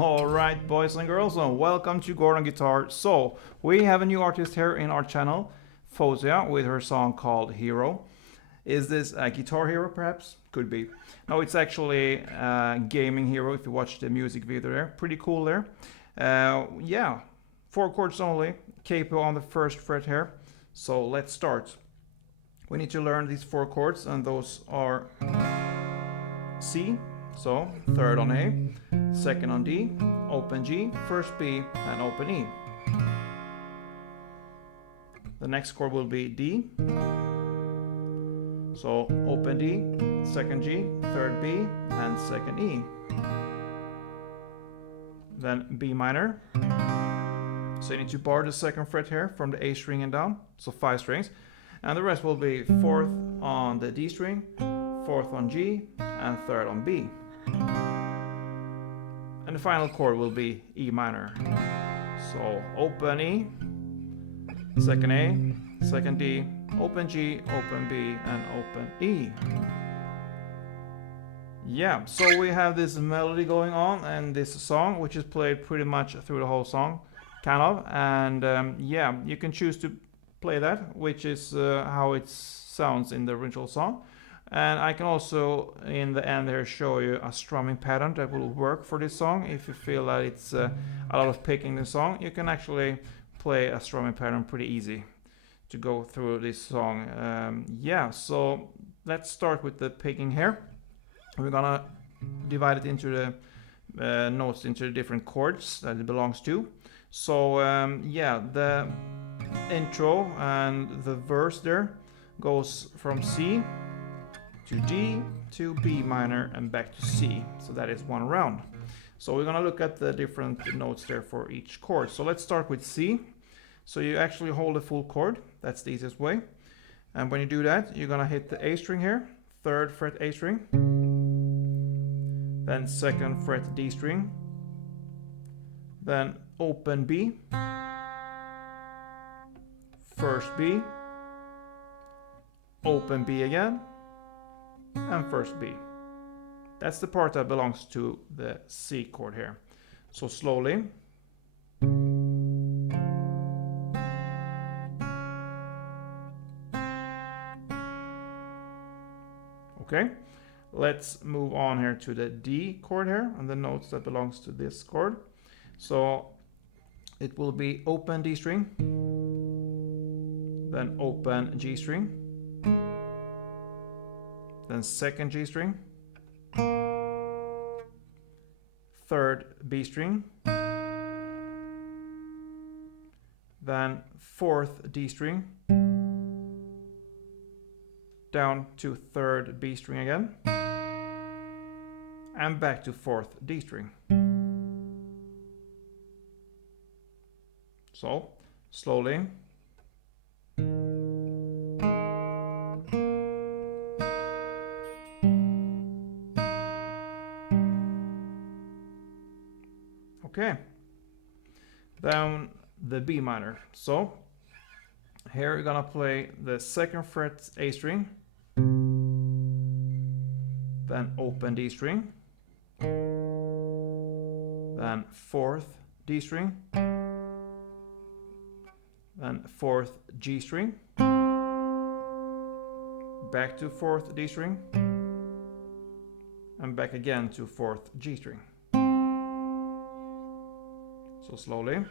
Alright, boys and girls, and welcome to Chord on Guitar. So, we have a new artist here in our channel, Faouzia, with her song called Hero. Is this a guitar hero, perhaps? Could be. No, it's actually a gaming hero if you watch the music video there. Pretty cool there. Yeah, 4 chords only, capo on the first fret here. So, let's start. We need to learn these 4 chords, and those are C. So, third on A, second on D, open G, first B, and open E. The next chord will be D. So, open D, second G, third B, and second E. Then B minor. So you need to bar the second fret here from the A string and down, so 5 strings. And the rest will be 4th on the D string, 4th on G, and 3rd on B. And the final chord will be E minor. So open E, second A, second D, open G, open B, and open E. Yeah, so we have this melody going on and this song, which is played pretty much through the whole song, kind of. And yeah, you can choose to play that, which is how it sounds in the original song. And I can also, in the end here, show you a strumming pattern that will work for this song. If you feel that it's a lot of picking the song, you can actually play a strumming pattern pretty easy to go through this song. Yeah, so let's start with the picking here. We're gonna divide it into the notes into the different chords that it belongs to. So yeah, the intro and the verse there goes from C to D to B minor and back to C. So that is one round. So we're gonna look at the different notes there for each chord. So let's start with C. So you actually hold a full chord. That's the easiest way. And when you do that, you're gonna hit the A string here, 3rd fret A string, then 2nd fret D string, then open B, 1st B, open B again, and 1st B. That's the part that belongs to the C chord here. So slowly. Okay, let's move on here to the D chord here and the notes that belongs to this chord. So it will be open D string, then open G string, then 2nd G string, 3rd B string, then 4th D string, down to 3rd B string again, and back to 4th D string. So, slowly. Okay, then the B minor. So here you're gonna play the 2nd fret A string, then open D string, then 4th D string, then 4th G string, back to 4th D string, and back again to 4th G string. So slowly.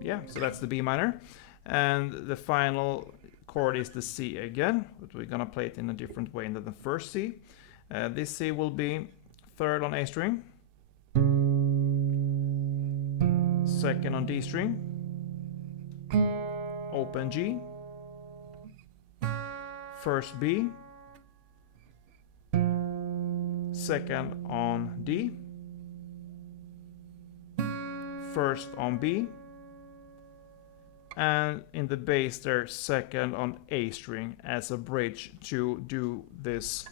Yeah, so that's the B minor. And the final chord is the C again, but we're gonna play it in a different way than the first C. This C will be 3rd on A string, 2nd on D string, open G, 1st B, 2nd on D, 1st on B, and in the bass there 2nd on A string as a bridge to do this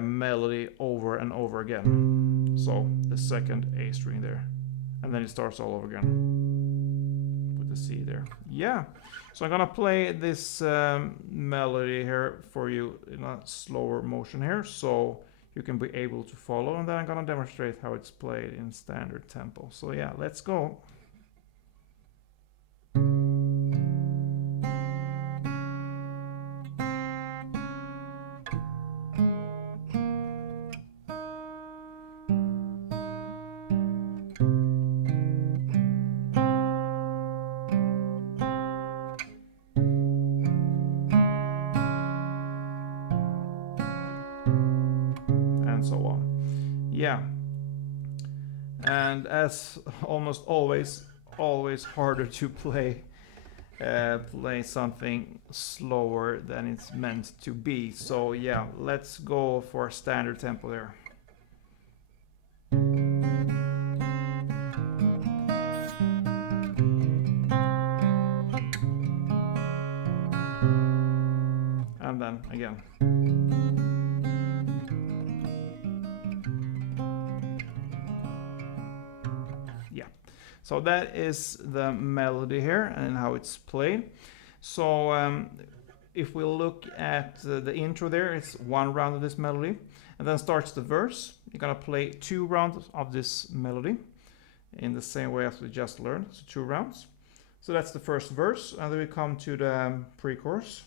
melody over and over again. So the 2nd A string there, and then it starts all over again with the C there. Yeah. So I'm gonna play this melody here for you in a slower motion here, so you can be able to follow, and then I'm gonna demonstrate how it's played in standard tempo. So yeah, let's go. And so on. Yeah. And as almost always harder to play something slower than it's meant to be. So yeah, let's go for standard tempo there. And then again. Yeah. So that is the melody here and how it's played. So if we look at the intro there, it's one round of this melody, and then starts the verse. You're gonna play 2 rounds of this melody in the same way as we just learned, so 2 rounds. So that's the first verse, and then we come to the pre-chorus,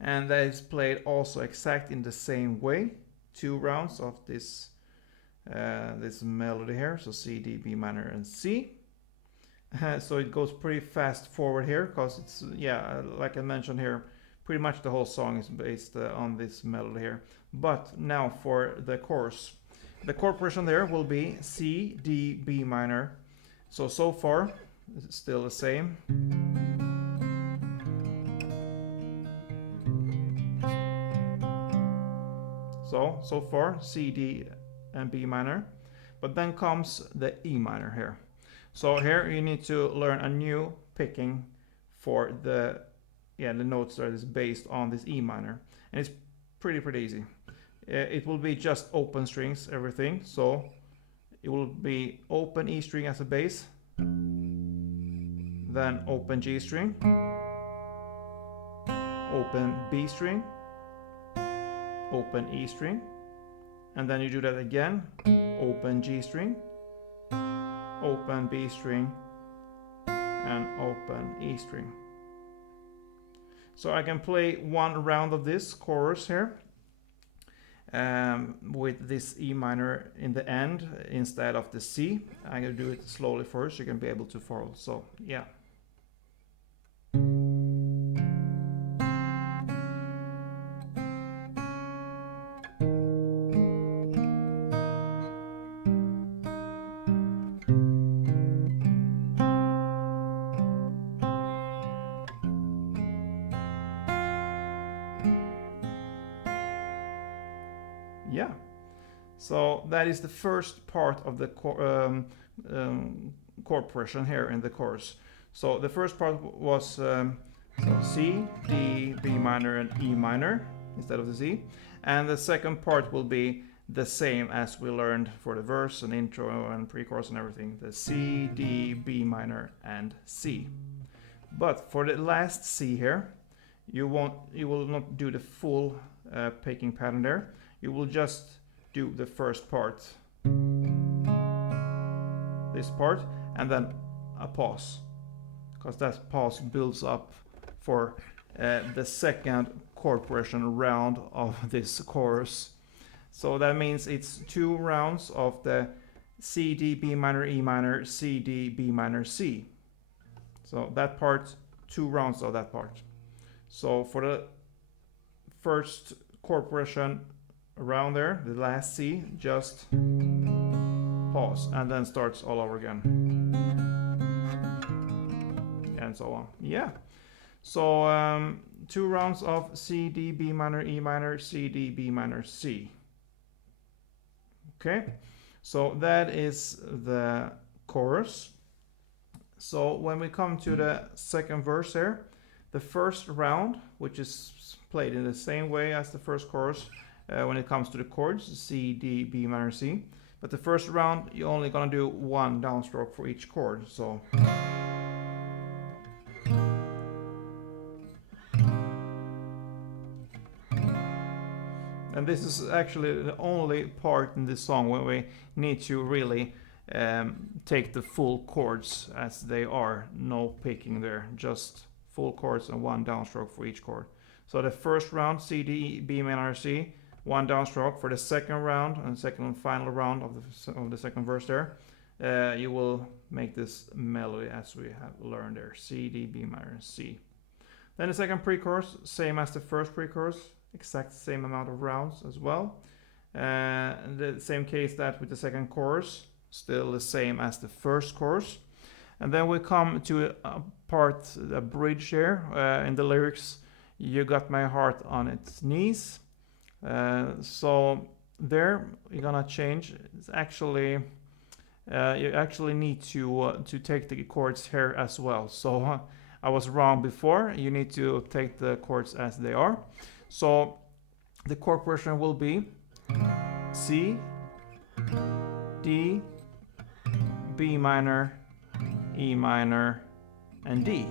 and that is played also exact in the same way, 2 rounds of this this melody here, so C, D, B minor, and C. So it goes pretty fast forward here, because it's, yeah, like I mentioned here, pretty much the whole song is based on this melody here. But now for the chorus. The chord progression there will be C, D, B minor. So far, it's still the same. So far, C, D, and B minor. But then comes the E minor here. So here you need to learn a new picking for the notes that is based on this E minor. And it's pretty easy. It will be just open strings, everything. So it will be open E string as a bass, then open G string, open B string, open E string, and then you do that again, open G string, open B string, and open E string. So I can play 1 round of this chorus here with this E minor in the end instead of the C. I'm going to do it slowly first, so you can be able to follow. So yeah. Yeah, so that is the first part of the chord progression here in the chorus. So the first part was so C, D, B minor, and E minor instead of the C. And the second part will be the same as we learned for the verse and intro and pre-chorus and everything. The C, D, B minor, and C. But for the last C here, you will not do the full picking pattern there. You will just do the first part, this part, and then a pause, because that pause builds up for the second chord progression round of this chorus. So that means it's 2 rounds of the C, D, B minor, E minor, C, D, B minor, C. So that part, 2 rounds of that part. So for the first chord progression around there, the last C, just pause and then starts all over again, and so on. Yeah, so 2 rounds of C, D, B minor, E minor, C, D, B minor, C. Okay, so that is the chorus. So when we come to the second verse here, the first round, which is played in the same way as the first chorus, when it comes to the chords, C, D, B minor, C. But the first round, you're only gonna do 1 downstroke for each chord. So And this is actually the only part in this song where we need to really take the full chords as they are. No picking there, just full chords and one downstroke for each chord. So the first round, C, D, B minor, C, one downstroke. For the second round and second and final round of the second verse there, you will make this melody as we have learned there, C, D, B minor, C. Then the second pre-chorus, same as the first pre-chorus, exact same amount of rounds as well. The same case that with the second chorus, still the same as the first chorus. And then we come to a part, a bridge here. In the lyrics, you got my heart on its knees. So there you're gonna change. It's actually you actually need to take the chords here as well. So I was wrong before. You need to take the chords as they are. So the chord progression will be C, D, B minor, E minor, and D.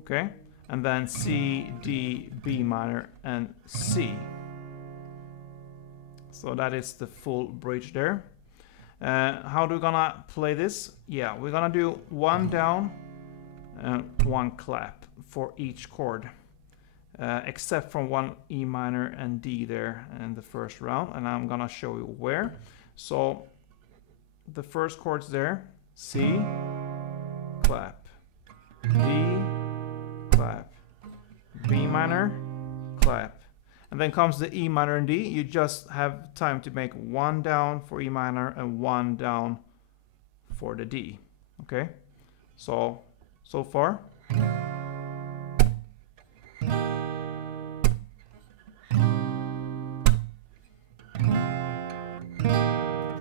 Okay? And then C, D, B minor, and C. So that is the full bridge there. How are we gonna play this? Yeah, we're gonna do one down and one clap for each chord. Except from one E minor and D there in the first round, and I'm gonna show you where. So the first chords there, C, clap, D, clap, B minor, clap, and then comes the E minor and D. You just have time to make one down for E minor and one down for the D. Okay, so far.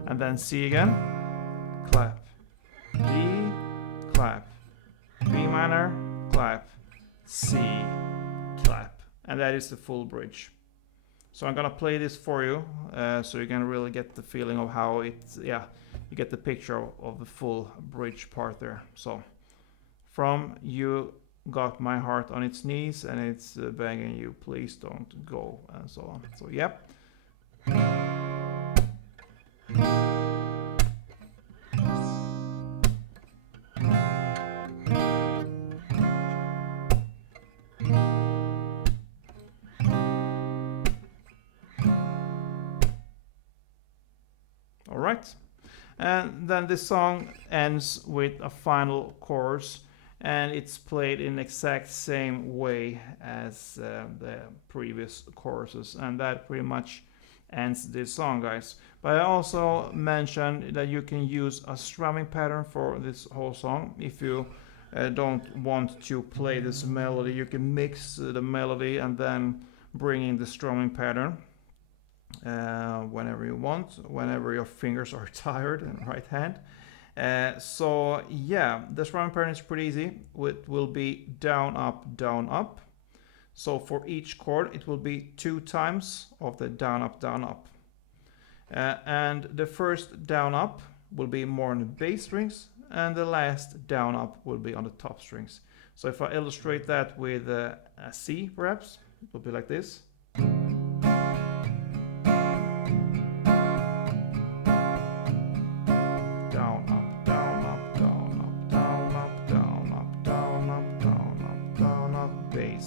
And then C again, clap, D, clap, B minor, clap, C, clap. And that is the full bridge. So I'm gonna play this for you, so you can really get the feeling of how it's, yeah, you get the picture of the full bridge part there. So from you got my heart on its knees and it's begging you, please don't go, and so on. So yep. All right, and then this song ends with a final chorus, and it's played in exact same way as the previous choruses, and that pretty much ends this song, guys. But I also mentioned that you can use a strumming pattern for this whole song. If you don't want to play this melody, you can mix the melody and then bring in the strumming pattern whenever you want, whenever your fingers are tired in right hand. So yeah, the strumming pattern is pretty easy. It will be down, up, down, up. So for each chord, it will be 2 times of the down, up, down, up. And the first down, up will be more on the bass strings, and the last down, up will be on the top strings. So if I illustrate that with a C, perhaps, it will be like this.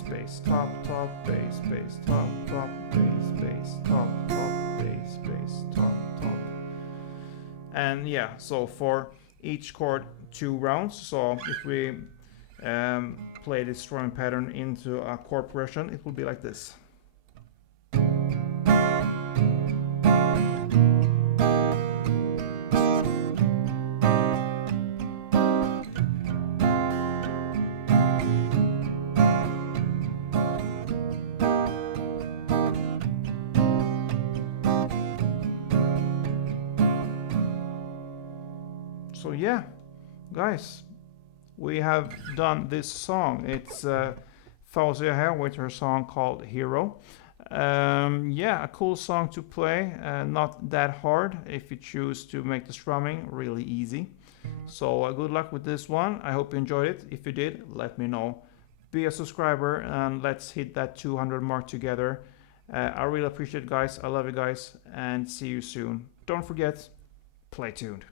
Bass, top, top, bass, bass, top, top, bass, bass, top, top, bass, bass, top, top. And yeah, so for each chord 2 rounds. So if we play this strumming pattern into a chord progression, it will be like this. So yeah, guys, we have done this song. It's Faouzia here with her song called Hero. Yeah, a cool song to play, not that hard if you choose to make the strumming really easy. So good luck with this one. I hope you enjoyed it. If you did, let me know. Be a subscriber and let's hit that 200 mark together. I really appreciate it, guys. I love you guys, and see you soon. Don't forget, play tuned.